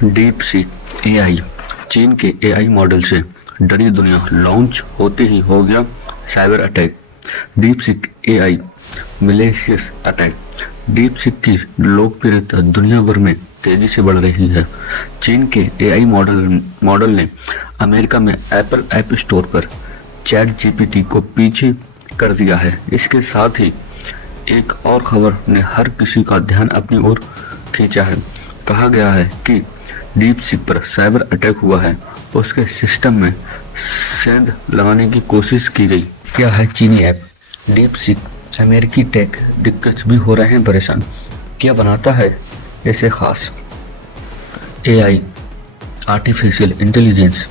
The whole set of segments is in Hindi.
Deep seek AI. चीन के एआई मॉडल से डरी दुनिया, लॉन्च होते ही हो गया cyber attack. Deep seek AI malicious attack. Deep seek की लोकप्रियता दुनिया भर में तेजी से बढ़ रही है। चीन के एआई मॉडल ने अमेरिका में एप्पल ऐप स्टोर पर चैट जीपीटी को पीछे कर दिया है। इसके साथ ही एक और खबर ने हर किसी का ध्यान अपनी ओर खींचा है। कहा गया है कि डीप सीक पर साइबर अटैक हुआ है, उसके सिस्टम में सेंध लगाने की कोशिश की गई। क्या है चीनी ऐप डीप सीक? अमेरिकी टेक दिग्गज भी हो रहे हैं परेशान। क्या बनाता है ऐसे खास? एआई आर्टिफिशियल इंटेलिजेंस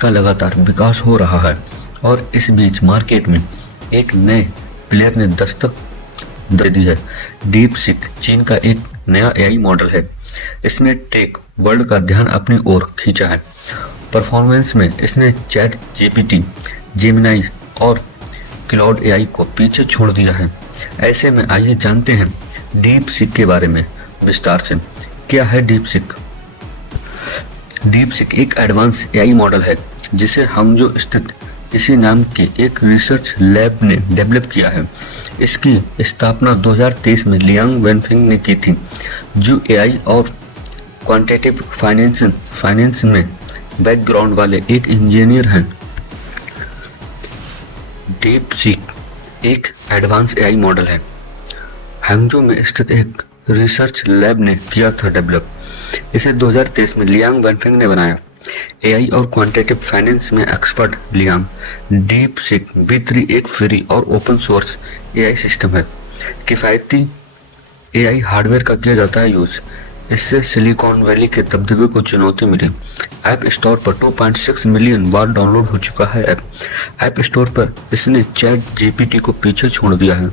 का लगातार विकास हो रहा है और इस बीच मार्केट में एक नए प्लेयर ने दस्तक दे दी है। डीप सीक चीन का एक नया एआई मॉडल है। इसने टेक वर्ल्ड का ध्यान अपनी ओर खींचा है। परफॉर्मेंस में इसने चैट जीपीटी, जेमिनाई और क्लाउड एआई को पीछे छोड़ दिया है। ऐसे में आइए जानते हैं डीप सीक के बारे में विस्तार से। क्या है डीप सीक? डीप सीक एक एडवांस एआई मॉडल है जिसे हांगझो स्थित इसी नाम के एक रिसर्च लैब ने डेवलप किया है। इसकी स्थापना 2023 में लियांग वेनफिंग ने की थी, जो एआई और क्वांटिटेटिव फाइनेंस में बैकग्राउंड वाले एक इंजीनियर हैं। डीप सीक एक एडवांस एआई मॉडल है। हांगझो में स्थित एक रिसर्च लैब ने किया था डेवलप। इसे 2023 में लियांग वेनफिंग ने बनाया। एआई और क्वांटिटेटिव फाइनेंस में expert Liang. Deep seek V3 एक फ्री और ओपन सोर्स एआई सिस्टम है। किफायती एआई हार्डवेयर का किया जाता है यूज। इससे सिलिकॉन वैली के दबदबे को चुनौती मिली। ऐप स्टोर पर 2.6 मिलियन बार डाउनलोड हो चुका है। ऐप स्टोर पर इसने चैट जीपीटी को पीछे छोड़ दिया है।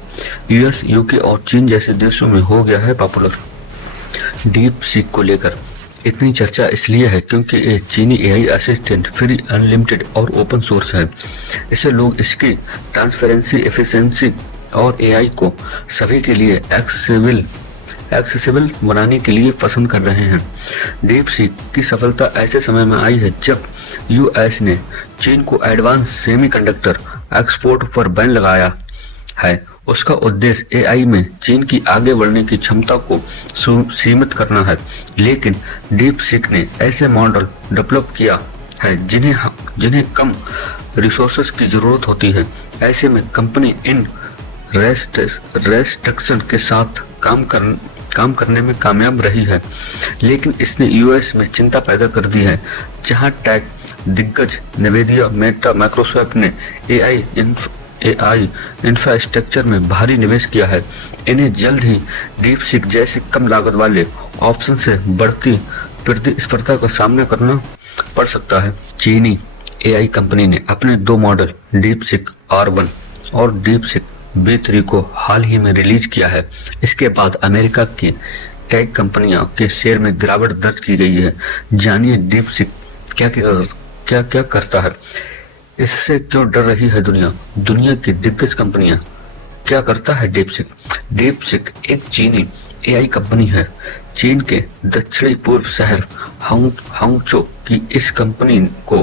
यूएस, यूके और चीन जैसे देशों में हो गया है पॉपुलर। डीप सीक को लेकर इतनी चर्चा इसलिए है क्योंकि ये चीनी एआई असिस्टेंट फ्री, अनलिमिटेड और ओपन सोर्स है। इससे लोग इसकी ट्रांसपेरेंसी, एफिशिएंसी और एआई को सभी के लिए एक्सेसिबल बनाने के लिए पसंद कर रहे हैं। डीप सीक की सफलता ऐसे समय में आई है जब यूएस ने चीन को एडवांस सेमीकंडक्टर एक्सपोर्ट पर बैन लगाया है। उसका उद्देश्य एआई में चीन की आगे बढ़ने की क्षमता को सीमित करना है। लेकिन डीप सीक ने ऐसे मॉडल डेवलप किया है जिन्हें कम रिसोर्सेज की जरूरत होती है। ऐसे में कंपनी इन रेस्ट्रिक्शन के साथ काम करने में कामयाब रही है। लेकिन इसने यूएस में चिंता पैदा कर दी है, जहां टेक दिग्गज NVIDIA, मेटा, माइक्रोसॉफ्ट ने एआई इंफ्रास्ट्रक्चर में भारी निवेश किया है। इन्हें जल्द ही डीप सीक जैसे कम लागत वाले ऑप्शन से बढ़ती प्रतिस्पर्धा का सामना करना पड़ सकता है। चीनी एआई कंपनी ने अपने 2 मॉडल डीप सीक R1 और डीप सीक V3 को हाल ही में रिलीज किया है। इसके बाद अमेरिका की कई कंपनियों के शेयर में गिरावट दर्ज की गई है। जानिए डीप सीक क्या करता है, इससे क्यों डर रही है दुनिया की दिग्गज कंपनियां। क्या करता है डीप सीक? डीप सीक एक चीनी एआई कंपनी है। चीन के दक्षिणी पूर्व शहर हांगझो की इस कंपनी को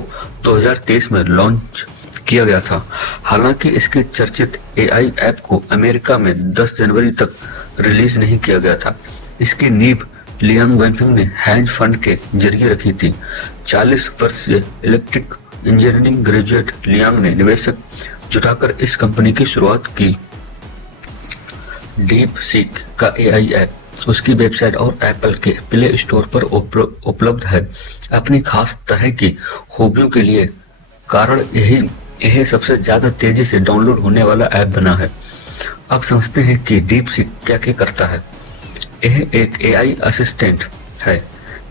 2023 में लॉन्च किया गया था। हालांकि इसके चर्चित एआई ऐप को अमेरिका में 10 जनवरी तक रिलीज नहीं किया गया था। इसकी नींव लियांग वेनफिंग ने हेज फंड के जरिए रखी थी। 40 वर्षीय इलेक्ट्रिक इंजीनियरिंग ग्रेजुएट लियांग ने निवेशक जुटाकर इस कंपनी की शुरुआत की। डीप सीक का एआई ऐप उसकी वेबसाइट और एप्पल के प्ले स्टोर पर उपलब्ध है। अपनी खास तरह की खूबियों के लिए कारण यह सबसे ज्यादा तेजी से डाउनलोड होने वाला ऐप बना है। अब समझते हैं कि डीप सीक क्या करता है। यह एक एआई असिस्टेंट है।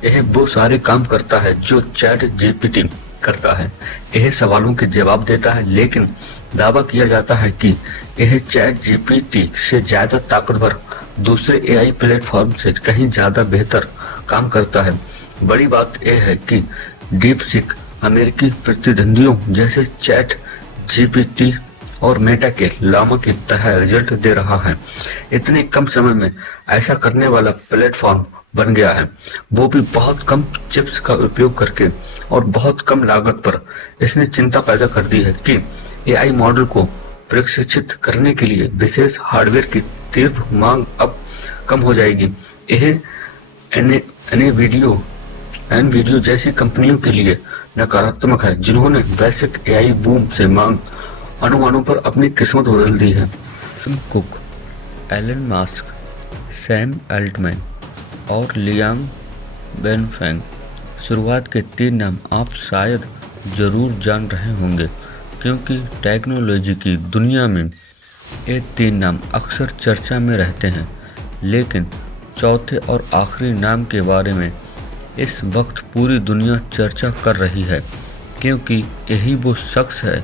यह वो सारे काम करता है जो चैट जीपीटी करता है। यह सवालों के जवाब देता है, लेकिन दावा किया जाता है कि यह चैट जीपीटी से ज्यादा ताकतवर दूसरे एआई प्लेटफॉर्म से कहीं ज्यादा बेहतर काम करता है। बड़ी बात यह है कि डीप सीक अमेरिकी प्रतिद्वंदियों जैसे चैट जीपीटी और मेटा के लामा की तरह रिजल्ट दे रहा है। इतने कम समय में ऐसा करने वाला प्लेटफॉर्म बन गया है, वो भी बहुत कम चिप्स का उपयोग करके और बहुत कम लागत पर। इसने चिंता पैदा कर दी है कि एआई मॉडल को प्रशिक्षित करने के लिए विशेष हार्डवेयर की तीव्र मांग अब कम हो जाएगी। यह एनवीडियो जैसी कंपनियों के लिए नकारात्मक है, जिन्होंने वैश्विक एआई बूम से मांग अनुमानों पर अपनी किस्मत बदल दी है। Tim Cook, Elon Musk, Sam Altman और लियांग वेनफेंग। शुरुआत के 3 नाम आप शायद जरूर जान रहे होंगे, क्योंकि टेक्नोलॉजी की दुनिया में ये 3 नाम अक्सर चर्चा में रहते हैं। लेकिन चौथे और आखिरी नाम के बारे में इस वक्त पूरी दुनिया चर्चा कर रही है, क्योंकि यही वो शख्स है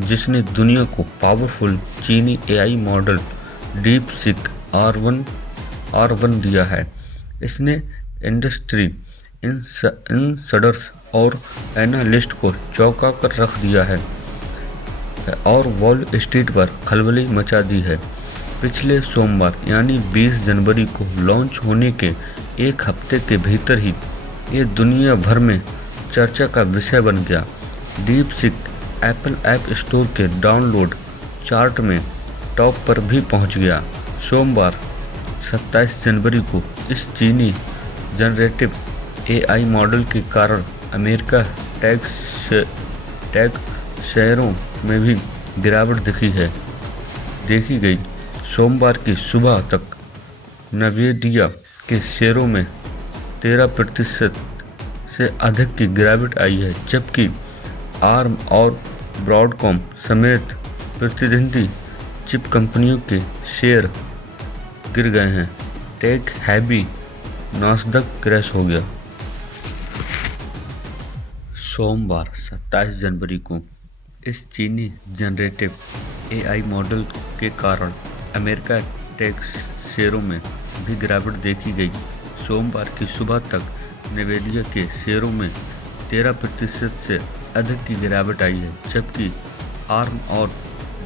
जिसने दुनिया को पावरफुल चीनी एआई मॉडल डीपसीक R1 दिया है। इसने इंडस्ट्री इंसाइडर्स और एनालिस्ट को चौंका कर रख दिया है और वॉल स्ट्रीट पर खलबली मचा दी है। पिछले सोमवार यानी 20 जनवरी को लॉन्च होने के एक हफ्ते के भीतर ही ये दुनिया भर में चर्चा का विषय बन गया। डीपसीक एप्पल ऐप स्टोर के डाउनलोड चार्ट में टॉप पर भी पहुंच गया। सोमवार 27 जनवरी को इस चीनी जनरेटिव एआई मॉडल के कारण अमेरिका टेक शेयरों में भी गिरावट देखी गई। सोमवार की सुबह तक नवीडिया के शेयरों में 13% से अधिक की गिरावट आई है, जबकि आर्म और ब्रॉडकॉम समेत प्रतिद्वंदी चिप कंपनियों के शेयर गिर गए हैं। टेक हैवी नास्डक क्रैश हो गया। सोमवार 27 जनवरी को इस चीनी जनरेटिव एआई मॉडल के कारण अमेरिका टेक शेयरों में भी गिरावट देखी गई। सोमवार की सुबह तक नवीडिया के शेयरों में 13% से अधिक की गिरावट आई है, जबकि आर्म और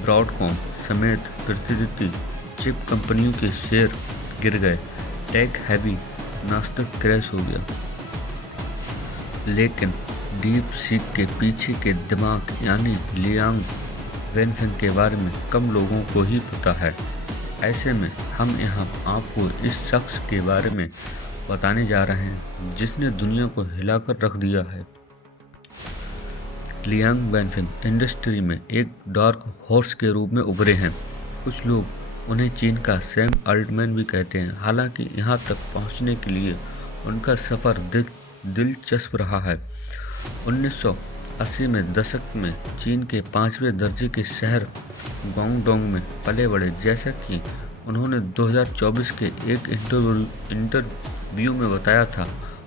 ब्रॉडकॉम समेत प्रतिद्वंदी चिप कंपनियों के शेयर गिर गए। टेक हैवी नास्डक क्रैश हो गया। लेकिन डीपसीक के पीछे के दिमाग यानी लियांग वेनफेंग के बारे में कम लोगों को ही पता है। ऐसे में हम यहाँ आपको इस शख्स के बारे में बताने जा रहे हैं जिसने दुनिया को हिलाकर रख दिया है। लियांग वेनफेंग इंडस्ट्री में एक डार्क हॉर्स के रूप में उभरे हैं। कुछ लोग उन्हें चीन का सैम अल्टमैन भी कहते हैं। हालांकि यहाँ तक पहुँचने के लिए उनका सफ़र दिलचस्प रहा है। 1980 में दशक में चीन के 5वें दर्जे के शहर गुआंगडोंग में पले बढ़े। जैसा कि उन्होंने 2024 के एक इंटरव्यू में बताया था,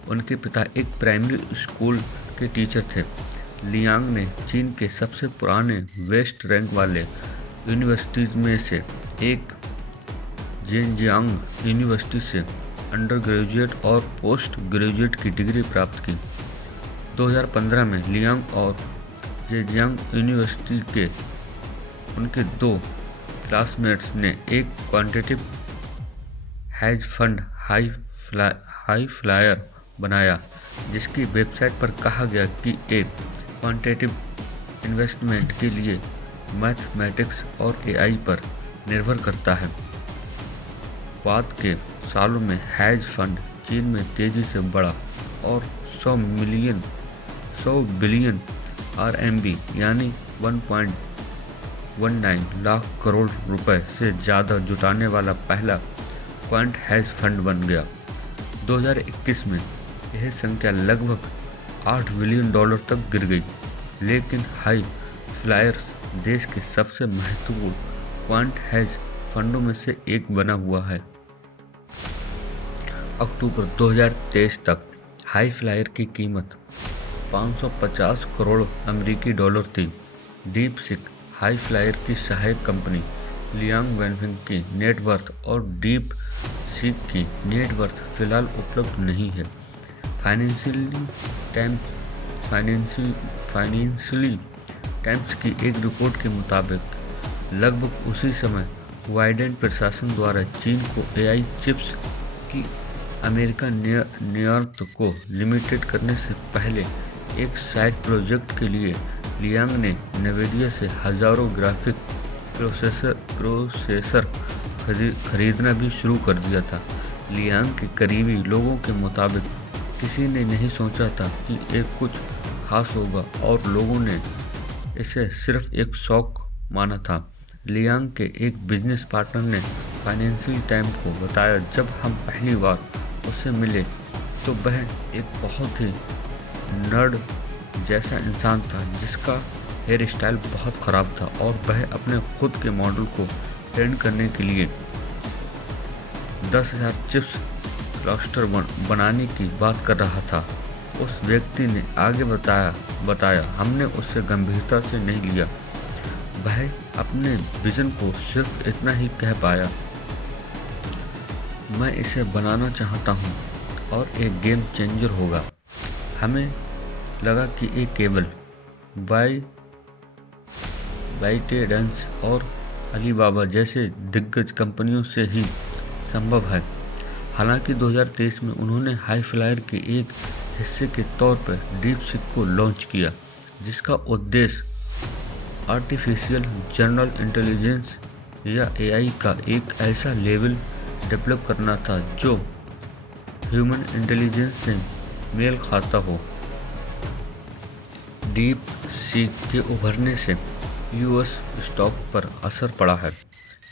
उनके पिता एक प्राइमरी स्कूल के टीचर थे। लियांग ने चीन के सबसे पुराने वेस्ट रैंक वाले यूनिवर्सिटीज़ में से एक जेनजियांग यूनिवर्सिटी से अंडर ग्रेजुएट और पोस्ट ग्रेजुएट की डिग्री प्राप्त की। 2015 में लियांग और जेजियांग यूनिवर्सिटी के उनके 2 क्लासमेट्स ने एक quantitative hedge fund high flyer बनाया, जिसकी वेबसाइट पर कहा गया कि एक क्वांटिटेटिव इन्वेस्टमेंट के लिए मैथमेटिक्स और एआई पर निर्भर करता है। बाद के सालों में हेज फंड चीन में तेजी से बढ़ा और 100 बिलियन RMB यानी 1.19 लाख करोड़ रुपए से ज़्यादा जुटाने वाला पहला क्वांट हेज फंड बन गया। 2021 में यह संख्या लगभग $8 बिलियन तक गिर गई, लेकिन हाई फ्लायर्स देश के सबसे महत्वपूर्ण क्वांट हेज फंडों में से एक बना हुआ है। अक्टूबर 2023 तक हाई फ्लायर की कीमत 550 करोड़ अमेरिकी डॉलर थी। डीपसीक हाई फ्लायर की सहायक कंपनी लियांग वेनफेंग की नेटवर्थ और डीपसीक की नेटवर्थ फिलहाल उपलब्ध नहीं है। फाइनेंशियली टाइम्स की एक रिपोर्ट के मुताबिक लगभग उसी समय बाइडेन प्रशासन द्वारा चीन को एआई चिप्स की अमेरिका न्यूयॉर्क को लिमिटेड करने से पहले एक साइड प्रोजेक्ट के लिए लियांग ने नेविडिया से हजारों ग्राफिक प्रोसेसर खरीदना भी शुरू कर दिया था। लियांग के करीबी लोगों के मुताबिक किसी ने नहीं सोचा था कि एक कुछ खास होगा और लोगों ने इसे सिर्फ एक शौक माना था। लियांग के एक बिजनेस पार्टनर ने फाइनेंशियल टाइम्स को बताया जब हम पहली बार उससे मिले तो वह एक बहुत ही नर्ड जैसा इंसान था जिसका हेयर स्टाइल बहुत ख़राब था और वह अपने खुद के मॉडल को ट्रेन करने के लिए 10,000 चिप्स क्लस्टर बनाने की बात कर रहा था। उस व्यक्ति ने आगे बताया हमने उसे गंभीरता से नहीं लिया। वह अपने विजन को सिर्फ इतना ही कह पाया, मैं इसे बनाना चाहता हूँ और एक गेम चेंजर होगा। हमें लगा कि एक केवल बाइटेडेंस और अलीबाबा जैसे दिग्गज कंपनियों से ही संभव है। हालांकि 2023 में उन्होंने हाईफ्लायर के एक हिस्से के तौर पर डीपसीक को लॉन्च किया, जिसका उद्देश्य आर्टिफिशियल जनरल इंटेलिजेंस या एआई का एक ऐसा लेवल डेवलप करना था जो ह्यूमन इंटेलिजेंस से मेल खाता हो। डीप सीक के उभरने से यूएस स्टॉक पर असर पड़ा है।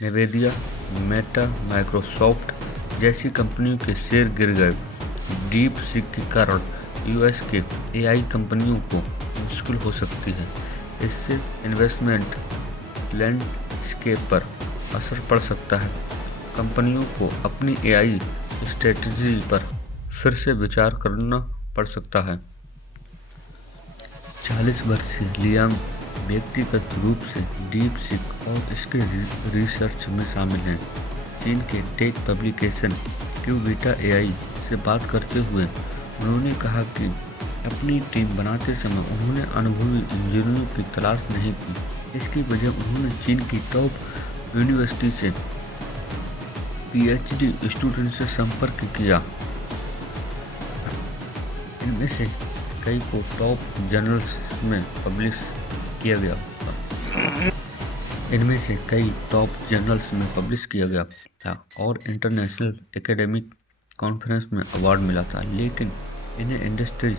नेविडिया, मेटा, माइक्रोसॉफ्ट जैसी कंपनियों के शेयर गिर गए। डीप सीक के कारण यूएस के एआई कंपनियों को मुश्किल हो सकती है। इससे इन्वेस्टमेंट लैंडस्केप पर असर पड़ सकता है। कंपनियों को अपनी एआई स्ट्रेटजी पर फिर से विचार करना पड़ सकता है। 40 वर्षीय लियांग व्यक्तिगत रूप से डीप सीक और इसके रिसर्च में शामिल हैं। चीन के टेक पब्लिकेशन क्यूबिटा एआई से बात करते हुए उन्होंने कहा कि अपनी टीम बनाते समय उन्होंने अनुभवी इंजीनियरों की तलाश नहीं की। इसकी वजह उन्होंने चीन की टॉप यूनिवर्सिटी से पीएचडी स्टूडेंट से संपर्क किया। इनमें से कई को टॉप जर्नल्स में पब्लिश किया गया था और इंटरनेशनल एकेडमिक कॉन्फ्रेंस में अवार्ड मिला था, लेकिन इन्हें इंडस्ट्री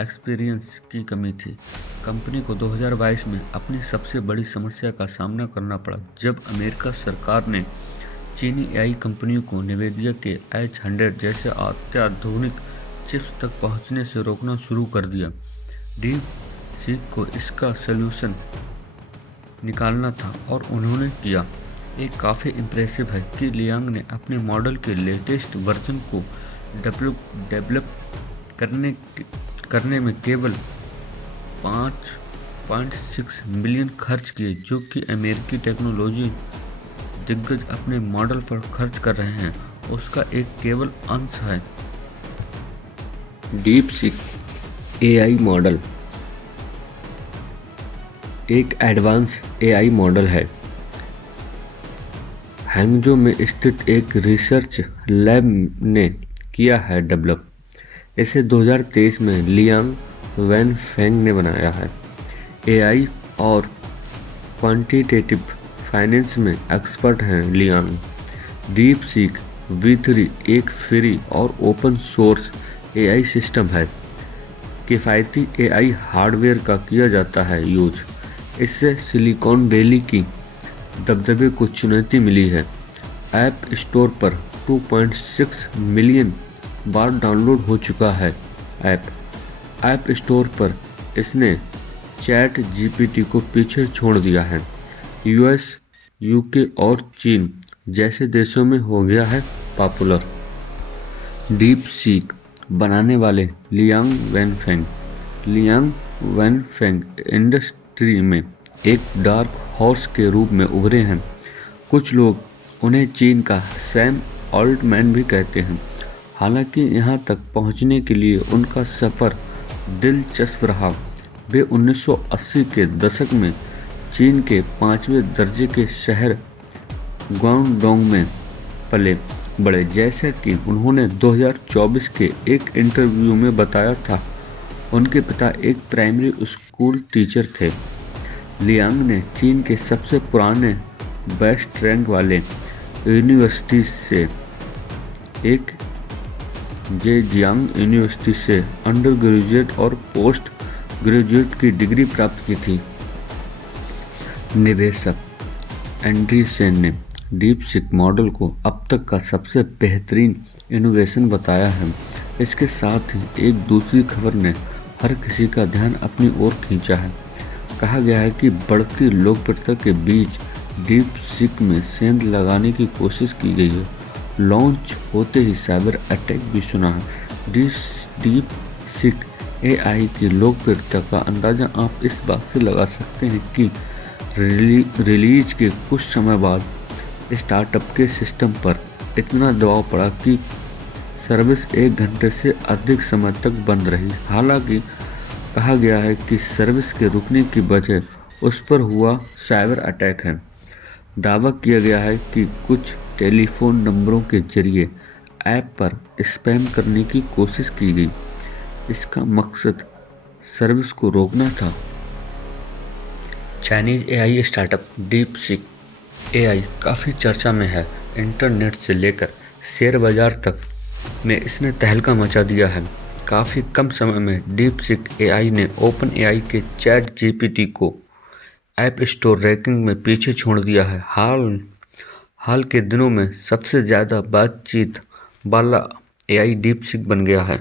एक्सपीरियंस की कमी थी। कंपनी को 2022 में अपनी सबसे बड़ी समस्या का सामना करना पड़ा जब अमेरिका सरकार ने चीनी एआई कंपनियों को नेविडिया के H100 जैसे अत्याधुनिक चिप्स तक पहुंचने से रोकना शुरू कर दिया। डीप सीक को इसका सलूशन निकालना था और उन्होंने किया। एक काफ़ी इम्प्रेसिव है कि लियांग ने अपने मॉडल के लेटेस्ट वर्जन को डेवलप करने में केवल 5.6 मिलियन खर्च किए, जो कि अमेरिकी टेक्नोलॉजी दिग्गज अपने मॉडल पर खर्च कर रहे हैं उसका एक केवल अंश है। डीप सीक एआई मॉडल एक एडवांस एआई मॉडल है। हैंगजो में स्थित एक रिसर्च लैब ने किया है डेवलप। इसे 2023 में लियांग वैनफेंग ने बनाया है। एआई और क्वांटिटेटिव फाइनेंस में एक्सपर्ट हैं लियांग। डीप सीक V3 एक फ्री और ओपन सोर्स एआई सिस्टम है। किफ़ायती एआई हार्डवेयर का किया जाता है यूज। इससे सिलिकॉन वैली की दबदबे को चुनौती मिली है। ऐप स्टोर पर 2.6 मिलियन बार डाउनलोड हो चुका है। ऐप स्टोर पर इसने चैट जीपीटी को पीछे छोड़ दिया है। यूएस, यूके और चीन जैसे देशों में हो गया है पॉपुलर। डीप सीक बनाने वाले लियांग वैनफेंग इंडस्ट्री में एक डार्क हॉर्स के रूप में उभरे हैं। कुछ लोग उन्हें चीन का सैम ऑल्टमैन भी कहते हैं। हालांकि यहां तक पहुंचने के लिए उनका सफ़र दिलचस्प रहा। वे 1980 के दशक में चीन के 5वें दर्जे के शहर ग्वांगडोंग में पले बढ़े, जैसा कि उन्होंने 2024 के एक इंटरव्यू में बताया था। उनके पिता एक प्राइमरी स्कूल टीचर थे। लियांग ने चीन के सबसे पुराने बेस्ट रैंक वाले यूनिवर्सिटी से एक जेजियांग यूनिवर्सिटी से अंडर ग्रेजुएट और पोस्ट ग्रेजुएट की डिग्री प्राप्त की थी। निवेशक एंड्रीसन ने डीपसीक मॉडल को अब तक का सबसे बेहतरीन इनोवेशन बताया है। इसके साथ ही एक दूसरी खबर ने हर किसी का ध्यान अपनी ओर खींचा है। कहा गया है कि बढ़ती लोकप्रियता के बीच डीपसीक में सेंध लगाने की कोशिश की गई है। लॉन्च होते ही साइबर अटैक भी सुना है। डीपसीक एआई की लोकप्रियता का अंदाज़ा आप इस बात से लगा सकते हैं कि रिलीज के कुछ समय बाद स्टार्टअप के सिस्टम पर इतना दबाव पड़ा कि सर्विस 1 घंटे से अधिक समय तक बंद रही। हालांकि कहा गया है कि सर्विस के रुकने की वजह उस पर हुआ साइबर अटैक है। दावा किया गया है कि कुछ टेलीफोन नंबरों के जरिए ऐप पर स्पैम करने की कोशिश की गई। इसका मकसद सर्विस को रोकना था। Chinese AI startup DeepSeek AI काफ़ी चर्चा में है। इंटरनेट से लेकर शेयर बाजार तक में इसने तहलका मचा दिया है। काफ़ी कम समय में डीपसीक एआई ने ओपन एआई के चैट जीपीटी को ऐप स्टोर रैंकिंग में पीछे छोड़ दिया है। हाल के दिनों में सबसे ज़्यादा बातचीत वाला एआई डीपसीक बन गया है।